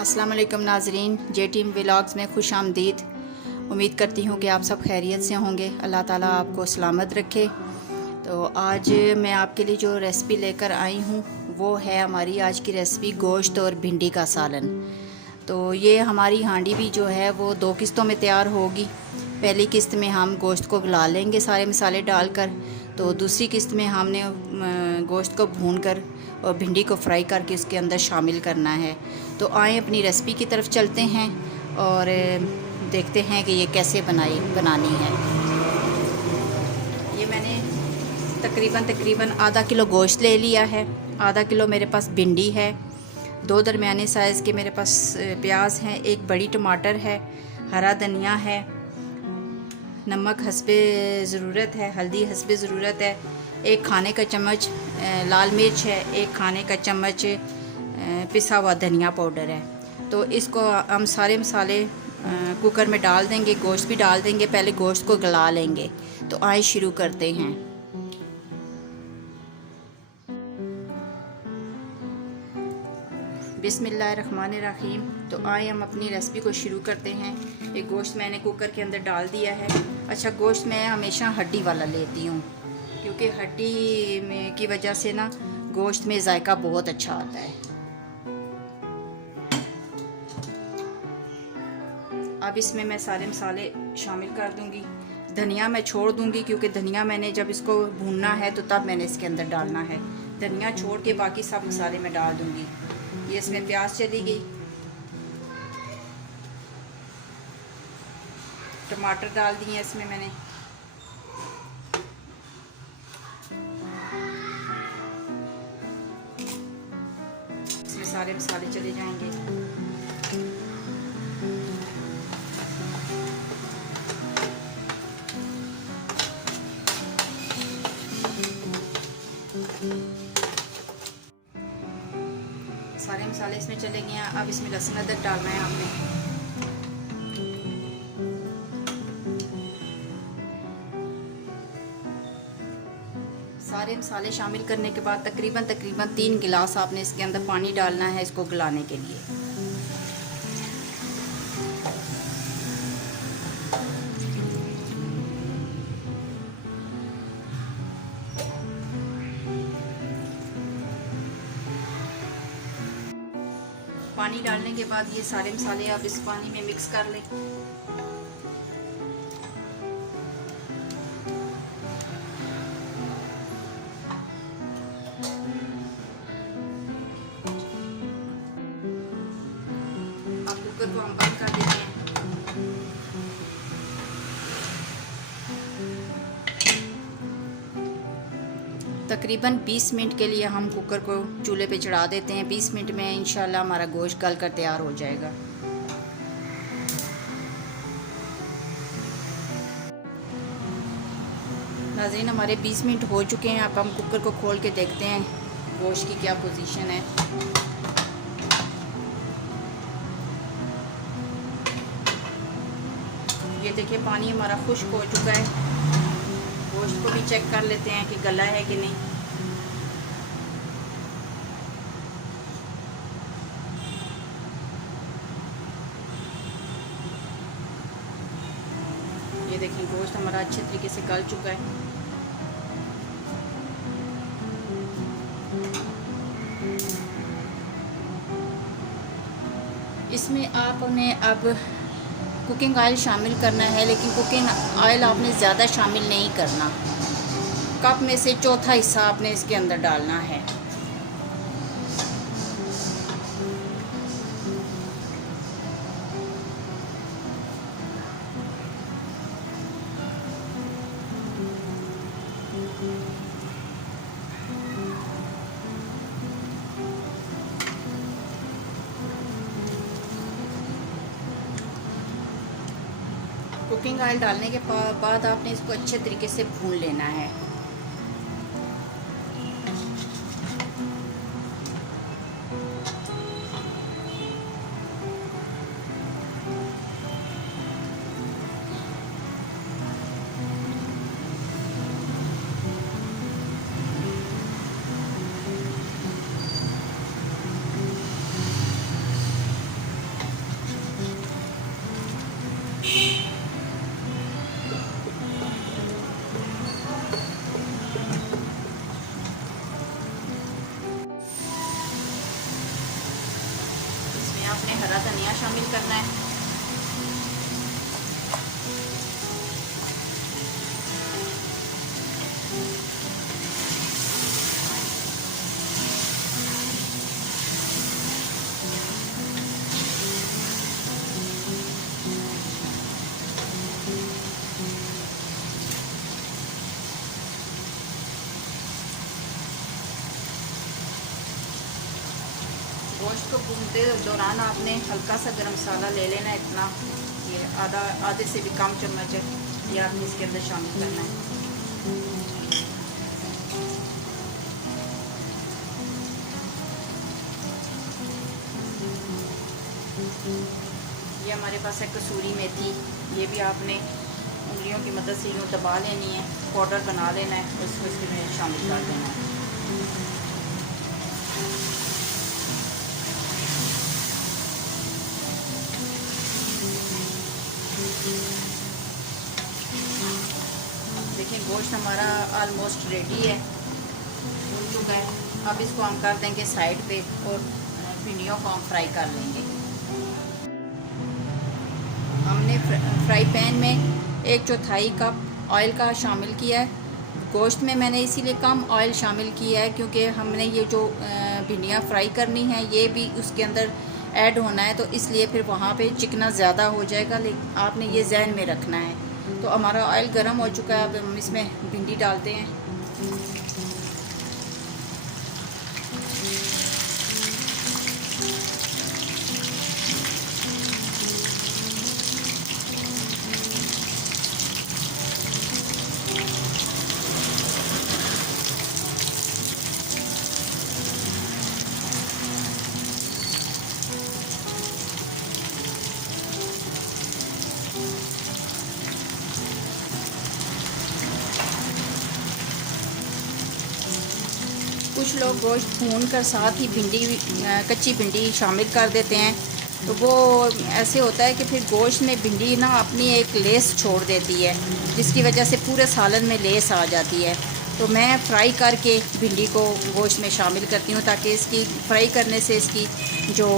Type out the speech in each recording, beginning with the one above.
अस्सलाम वालेकुम नाजरीन, जे टीम व्लॉग्स में खुश आमदीद। उम्मीद करती हूँ कि आप सब खैरियत से होंगे। अल्लाह ताला आपको सलामत रखे। तो आज मैं आपके लिए जो रेसिपी लेकर आई हूँ वो है हमारी आज की रेसिपी गोश्त और भिंडी का सालन। तो ये हमारी हांडी भी जो है वो 2 किस्तों में तैयार होगी। पहली किस्त में हम गोश्त को गला लेंगे सारे मसाले डालकर, तो दूसरी किस्त में हमने गोश्त को भूनकर और भिंडी को फ्राई करके उसके अंदर शामिल करना है। तो आए अपनी रेसिपी की तरफ चलते हैं और देखते हैं कि ये कैसे बनानी है। ये मैंने तकरीबन आधा किलो गोश्त ले लिया है। आधा किलो मेरे पास भिंडी है। 2 दरमियाने साइज़ के मेरे पास प्याज हैं। 1 बड़ी टमाटर है। हरा धनिया है। नमक हस्बे ज़रूरत है। हल्दी हस्बे ज़रूरत है। 1 खाने का चम्मच लाल मिर्च है। 1 खाने का चम्मच पिसा हुआ धनिया पाउडर है। तो इसको हम सारे मसाले कुकर में डाल देंगे। गोश्त भी डाल देंगे। पहले गोश्त को गला लेंगे। तो आइए शुरू करते हैं। बिस्मिल्लाहिर्रहमानिर्रहीम। तो आए हम अपनी रेसिपी को शुरू करते हैं। ये गोश्त मैंने कुकर के अंदर डाल दिया है। अच्छा, गोश्त मैं हमेशा हड्डी वाला लेती हूँ क्योंकि हड्डी में की वजह से ना गोश्त में जायका बहुत अच्छा आता है। अब इसमें मैं सारे मसाले शामिल कर दूंगी। धनिया मैं छोड़ दूंगी क्योंकि धनिया मैंने जब इसको भूनना है तो तब मैंने इसके अंदर डालना है। धनिया छोड़ के बाकी सब मसाले मैं डाल दूंगी। ये इसमें प्याज चली गई। टमाटर डाल दिए इसमें मैंने। इसमें सारे मसाले चले जाएंगे। सारे मसाले इसमें चले गए हैं। अब इसमें लहसुन अदरक डालना है आपने। सारे मसाले शामिल करने के बाद तकरीबन 3 गिलास आपने इसके अंदर पानी डालना है इसको गलाने के लिए। पानी डालने के बाद ये सारे मसाले आप इस पानी में मिक्स कर लें। अब कुकर को हम बंद कर देते हैं। तकरीबन 20 मिनट के लिए हम कुकर को चूल्हे पे चढ़ा देते हैं। 20 मिनट में इंशाल्लाह हमारा गोश्त गल कर तैयार हो जाएगा। नाज़रीन, हमारे 20 मिनट हो चुके हैं। अब हम कुकर को खोल के देखते हैं गोश्त की क्या पोजीशन है। ये देखिए पानी हमारा खुश्क हो चुका है। गोश्त को भी चेक कर लेते हैं कि गला है कि नहीं। ये देखें गोश्त हमारा अच्छे तरीके से गल चुका है। इसमें आपने अब कुकिंग ऑयल शामिल करना है, लेकिन कुकिंग ऑयल आपने ज़्यादा शामिल नहीं करना। कप में से चौथा हिस्सा आपने इसके अंदर डालना है। कुकिंग ऑयल डालने के बाद आपने इसको अच्छे तरीके से भून लेना है। आपने हरा धनिया शामिल करना है। गोश्त को भूनते दौरान आपने हल्का सा गरम मसाला ले लेना है, इतना ये आधे से भी कम चम्मच है, ये आपने इसके अंदर शामिल करना है। ये हमारे पास है कसूरी मेथी, ये भी आपने उंगलियों की मदद से यूँ दबा लेनी है, पाउडर बना लेना है, उसको इसमें शामिल कर देना है। देखिए गोश्त हमारा ऑलमोस्ट रेडी है, भून चुका है। अब इसको हम कर देंगे साइड पे और भिंडियों को हम फ्राई कर लेंगे। हमने फ्राई पैन में 1/4 कप ऑयल का शामिल किया है। गोश्त में मैंने इसीलिए कम ऑयल शामिल किया है क्योंकि हमने ये जो भिंडियाँ फ्राई करनी है ये भी उसके अंदर ऐड होना है, तो इसलिए फिर वहाँ पे चिकना ज़्यादा हो जाएगा। लेकिन आपने ये जहन में रखना है। तो हमारा ऑयल गर्म हो चुका है, अब हम इसमें भिंडी डालते हैं। कुछ लोग गोश्त भून कर साथ ही कच्ची भिंडी शामिल कर देते हैं, तो वो ऐसे होता है कि फिर गोश्त में भिंडी ना अपनी एक लेस छोड़ देती है, जिसकी वजह से पूरे सालन में लेस आ जाती है। तो मैं फ्राई करके भिंडी को गोश्त में शामिल करती हूँ ताकि इसकी फ्राई करने से इसकी जो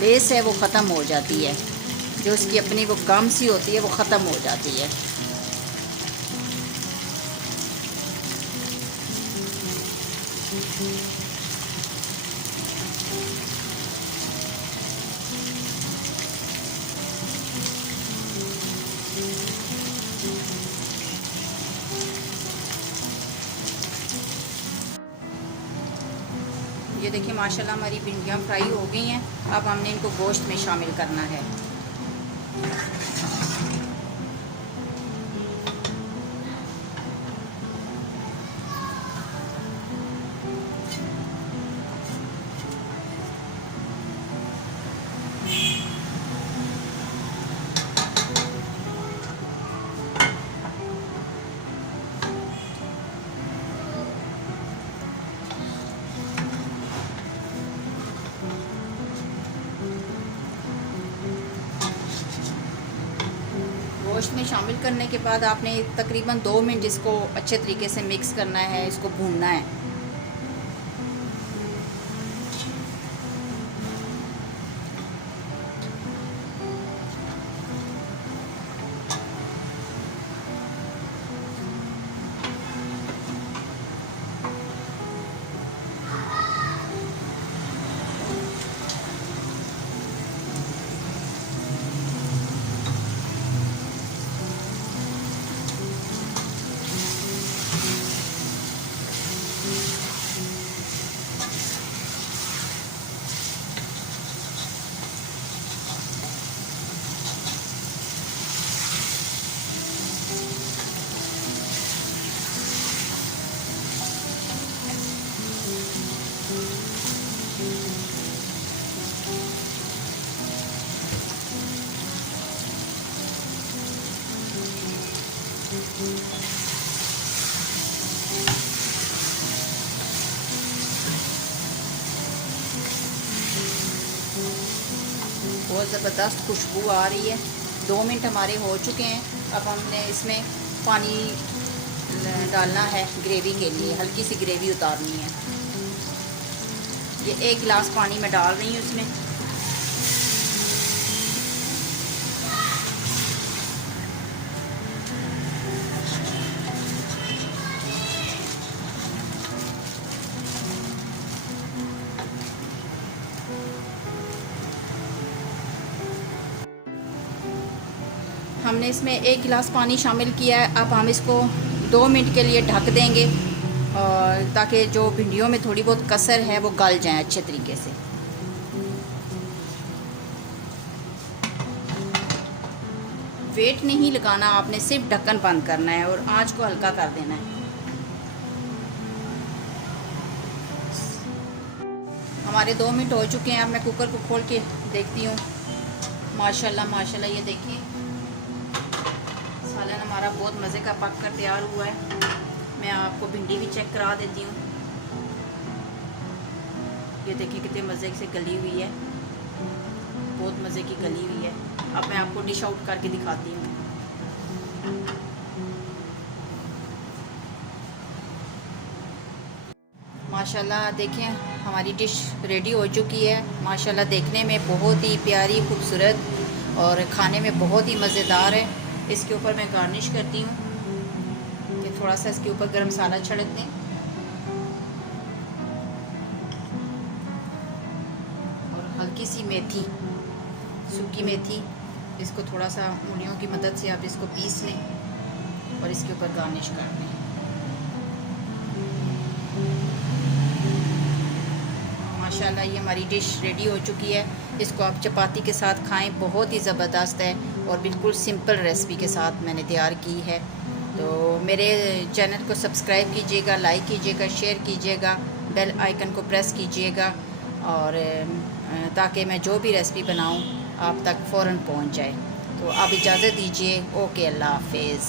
लेस है वो ख़त्म हो जाती है, जो उसकी अपनी वो गम सी होती है वो ख़त्म हो जाती है। ये देखिए माशाल्लाह हमारी भिंडियाँ फ्राई हो गई हैं। अब हमने इनको गोश्त में शामिल करना है। गोश्त में शामिल करने के बाद आपने तकरीबन 2 मिनट इसको अच्छे तरीके से मिक्स करना है, इसको भूनना है। बहुत ज़बरदस्त खुशबू आ रही है। 2 मिनट हमारे हो चुके हैं। अब हमने इसमें पानी डालना है ग्रेवी के लिए, हल्की सी ग्रेवी उतारनी है। ये 1 गिलास पानी मैं डाल रही हूँ इसमें। हमने इसमें 1 गिलास पानी शामिल किया है। अब हम इसको 2 मिनट के लिए ढक देंगे और ताकि जो भिंडियों में थोड़ी बहुत कसर है वो गल जाए अच्छे तरीके से। वेट नहीं लगाना, आपने सिर्फ ढक्कन बंद करना है और आंच को हल्का कर देना है। हमारे 2 मिनट हो चुके हैं। अब मैं कुकर को खोल के देखती हूँ। माशाल्लाह माशाल्लाह, ये देखिए सालन हमारा बहुत मज़े का पक कर तैयार हुआ है। मैं आपको भिंडी भी चेक करा देती हूँ। ये देखिए कितने मज़े से गली हुई है, बहुत मज़े की गली हुई है। अब मैं आपको डिश आउट करके दिखाती हूँ। माशाल्लाह देखिए हमारी डिश रेडी हो चुकी है। माशाल्लाह देखने में बहुत ही प्यारी खूबसूरत और खाने में बहुत ही मज़ेदार है। इसके ऊपर मैं गार्निश करती हूँ कि थोड़ा सा इसके ऊपर गरम मसाला छिड़क दें और हल्की सी मेथी, सूखी मेथी, इसको थोड़ा सा उंगलियों की मदद से आप इसको पीस लें और इसके ऊपर गार्निश कर दें। माशाल्लाह ये हमारी डिश रेडी हो चुकी है। इसको आप चपाती के साथ खाएं, बहुत ही ज़बरदस्त है और बिल्कुल सिंपल रेसिपी के साथ मैंने तैयार की है। तो मेरे चैनल को सब्सक्राइब कीजिएगा, लाइक कीजिएगा, शेयर कीजिएगा, बेल आइकन को प्रेस कीजिएगा और ताकि मैं जो भी रेसिपी बनाऊं आप तक फ़ौरन पहुंच जाए। तो आप इजाज़त दीजिए। ओके, अल्लाह हाफिज़।